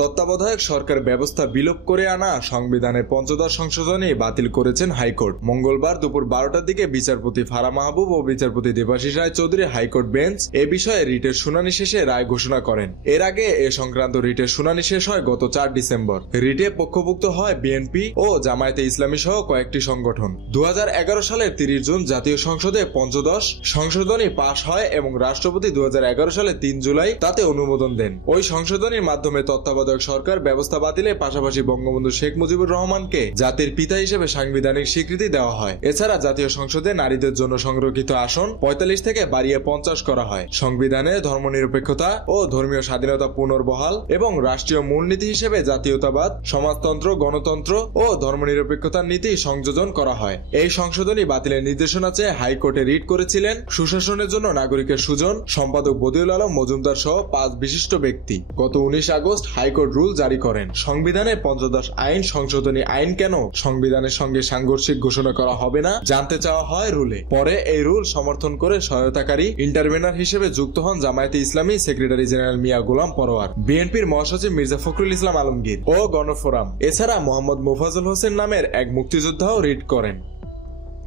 তত্ত্বাবধায়ক সরকার ব্যবস্থা বিলোপ করে আনা সংবিধানের পঞ্চদশ সংশোধনী বাতিল করেছেন হাইকোর্ট। মঙ্গলবার দুপুর 12টার দিকে বিচারপতি ফারা মাহবুব ও বিচারপতি দেবাশিস রায় চৌধুরী হাইকোর্ট বেঞ্চ এ বিষয়ে রিটের শুনানি শেষে রায় ঘোষণা করেন। এর আগে এ সংক্রান্ত রিটের শুনানি শেষ হয় গত 4 ডিসেম্বর। রিটে পক্ষভুক্ত হয় বিএনপি ও জামায়াতে ইসলামী সহ কয়েকটি সংগঠন। 2011 সালের 30 জুন জাতীয় সংসদে পঞ্চদশ সংশোধনী পাশ হয় এবং রাষ্ট্রপতি 2011 সালের 3 জুলাই তাতে অনুমোদন দেন। ওই সংশোধনীর মাধ্যমে তত্ত্বাবধায়ক সরকার ব্যবস্থা বাতিলের পাশাপাশি বঙ্গবন্ধু শেখ মুজিবুর রহমানকে জাতির পিতা হিসেবে সাংবিধানিক স্বীকৃতি দেওয়া হয়। এছাড়া জাতীয় সংসদে নারীদের জন্য সংরক্ষিত আসন 45 থেকে বাড়িয়ে 50 করা হয়। সংবিধানে ধর্মনিরপেক্ষতা ও ধর্মীয় স্বাধীনতা পুনর্বহাল এবং রাষ্ট্রীয় মূলনীতি হিসেবে জাতীয়তাবাদ, সমাজতন্ত্র, গণতন্ত্র ও ধর্মনিরপেক্ষতার নীতি সংযোজন করা হয়। এই সংশোধনী বাতিলের নির্দেশনা চেয়ে হাইকোর্টে রিট করেছিলেন সুশাসনের জন্য নাগরিকের সুজন সম্পাদক বদিউল আলম মজুমদার সহ 5 বিশিষ্ট ব্যক্তি। গত 19 আগস্ট হাইকোর্ট রুল জারি করেন। সংবিধানের পঞ্চদশ আইন সংশোধনী আইন কেন সংবিধানের সঙ্গে সাংঘর্ষিক ঘোষণা করা হবে না জানতে চাওয়া হয় রুলে। পরে এই রুল সমর্থন করে সহায়তাকারী ইন্টারভেনার হিসেবে যুক্ত হন জামায়াতে ইসলামী সেক্রেটারি জেনারেল মিয়া গোলাম পরোয়ার, বিএনপির মহাসচিব মির্জা ফখরুল ইসলাম আলমগীর ও গণফোরাম। এছাড়া মোহাম্মদ মোফাজ্জল হোসেন নামের এক মুক্তিযোদ্ধাও রিট করেন।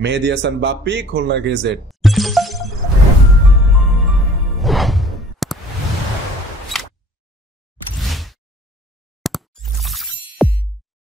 মেহেদী হাসান বাপ্পি, খুলনা গেজেট।